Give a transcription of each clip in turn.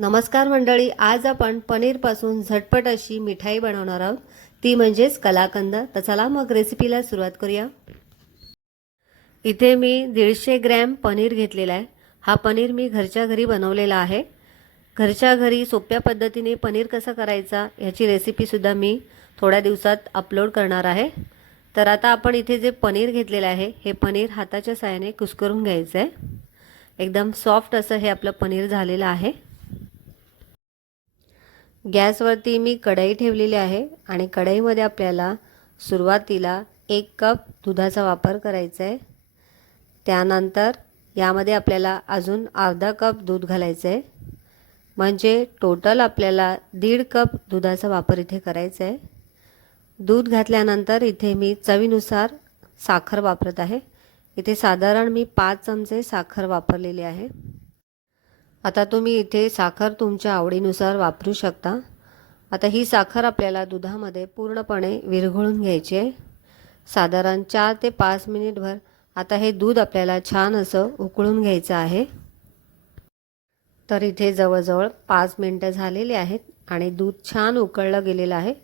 नमस्कार मंडळी आज आपण पनीरपासून झटपट अशी मिठाई बनवणार आहोत. ती म्हणजेच कलाकंद. तर चला मग रेसिपीला सुरुवात करूया. इथे मी दीडशे ग्रॅम पनीर घेतलेला आहे. हा पनीर मी घरच्या घरी बनवलेला आहे. घरच्या घरी सोप्या पद्धतीने पनीर कसं करायचा ह्याची रेसिपीसुद्धा मी थोड्या दिवसात अपलोड करणार आहे. तर आता आपण इथे जे पनीर घेतलेलं आहे हे पनीर हाताच्या साहाय्याने कुस्करून घ्यायचं आहे एकदम सॉफ्ट असं हे आपलं पनीर झालेलं आहे. गॅसवरती मी कढई ठेवलेली आहे आणि कढईमध्ये आपल्याला सुरुवातीला एक कप दुधाचा वापर करायचा आहे. त्यानंतर यामध्ये आपल्याला अजून अर्धा कप दूध घालायचं आहे. म्हणजे टोटल आपल्याला दीड कप दुधाचा वापर इथे करायचा आहे. दूध घातल्यानंतर इथे मी चवीनुसार साखर वापरत आहे. इथे साधारण मी पाच चमचे साखर वापरलेली आहे. आता तुम्ही इथे साखर तुमच्या आवडीनुसार वापरू शकता. आता ही साखर आपल्याला दुधामध्ये पूर्णपणे विरघळून घ्यायची आहे. साधारण चार ते पाच मिनिटभर आता हे दूध आपल्याला छान असं उकळून घ्यायचं आहे. तर इथे जवळजवळ पाच मिनटं झालेली आहेत आणि दूध छान उकळलं गेलेलं आहे.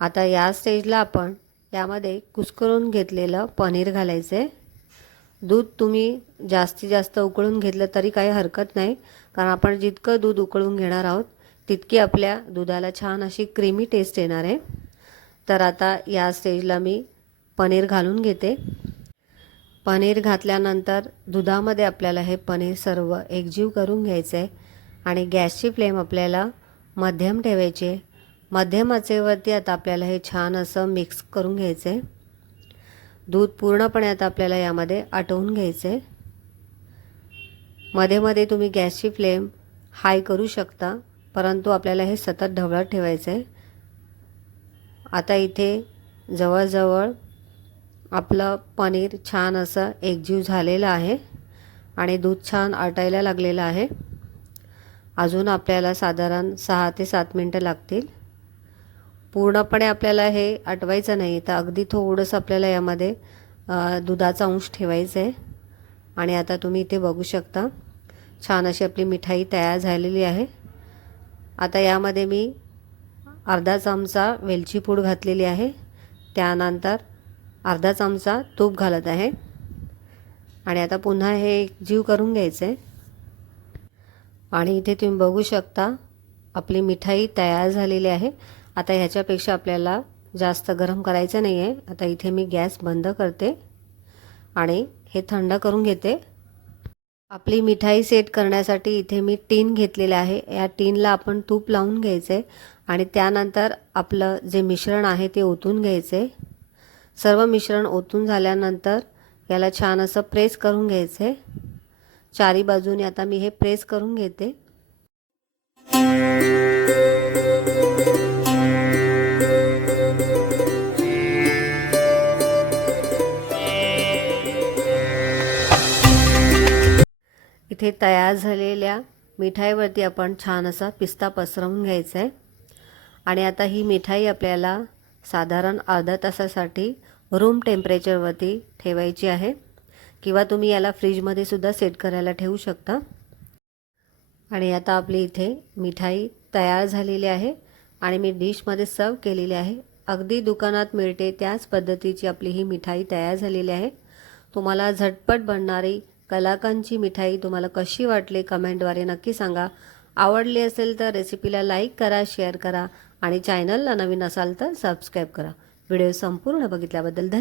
आता या स्टेजला आपण यामध्ये कुस्करून घेतलेलं पनीर घालायचं आहे दूध तुम्ही जास्तीत जास्त उकळून घेतलं तरी काही हरकत नाही. कारण आपण जितकं दूध उकळून घेणार आहोत तितकी आपल्या दुधाला छान अशी क्रीमी टेस्ट येणार आहे. तर आता या स्टेजला मी पनीर घालून घेते. पनीर घातल्यानंतर दुधामध्ये आपल्याला हे पनीर सर्व एकजीव करून घ्यायचं आहे आणि गॅसची फ्लेम आपल्याला मध्यम ठेवायची आहे. मध्यम आचेवरती आता आपल्याला हे छान असं मिक्स करून घ्यायचं आहे. दूध पूर्णपणे आता आपल्याला यामध्ये आटवून घ्यायचं. आहे मध्ये मध्ये तुम्ही गॅसची फ्लेम हाय करू शकता परंतु आपल्याला हे सतत ढवळत ठेवायचं. आहे आता इथे जवळजवळ आपलं पनीर छान असं एकजीव झालेलं आहे आणि दूध छान आटायला लागलेलं आहे. अजून आपल्याला साधारण सहा ते सात मिनटं लागतील. पूर्णपणे आपल्याला हे आटवायचं नाही. तर अगदी थोडंसं आपल्याला यामध्ये दुधाचा अंश ठेवायचा आहे आणि आता तुम्ही इथे बघू शकता छान अशी आपली मिठाई तयार झालेली आहे. आता यामध्ये मी अर्धा चमचा वेलची पूड घातलेली आहे. त्यानंतर अर्धा चमचा तूप घालत आहे. आणि आता पुन्हा हे जीव करून घ्यायचं आहे आणि इथे तुम्ही बघू शकता आपली मिठाई तयार झालेली आहे. आता ह्याच्यापेक्षा आपल्याला जास्त गरम करायचं नाही आहे आता इथे मी गॅस बंद करते आणि हे थंड करून घेते. आपली मिठाई सेट करण्यासाठी इथे मी टीन घेतलेले आहे. या टीनला आपण तूप लावून घ्यायचं आणि त्यानंतर आपलं जे मिश्रण आहे ते ओतून घ्यायचे. सर्व मिश्रण ओतून झाल्यानंतर याला छान असं प्रेस करून घ्यायचे. चारी बाजूने आता मी हे प्रेस करून घेते. इथे तयार झालेल्या मिठाईवरती आपण छान असा पिस्ता पसरवून घ्यायचा आहे आणि आता ही मिठाई आपल्याला साधारण अर्धा तासासाठी रूम टेम्परेचरवरती ठेवायची आहे. किंवा तुम्ही याला फ्रीजमध्ये सुद्धा सेट करायला ठेवू शकता. आणि आता आपली इथे मिठाई तयार झालेली आहे. आणि मी डिशमध्ये सर्व केलेली आहे. अगदी दुकानात मिळते त्याच पद्धतीची आपली ही मिठाई तयार झालेली आहे. तुम्हाला झटपट बनणारी कलाकांची मिठाई तुम्हाला कशी वाटली कमेंटद्वारे नक्की सांगा. आवडली असेल तर रेसिपीला लाईक करा शेअर करा आणि चॅनलला नवीन असाल तर सबस्क्राईब करा. व्हिडिओ संपूर्ण बघितल्याबद्दल धन्यवाद.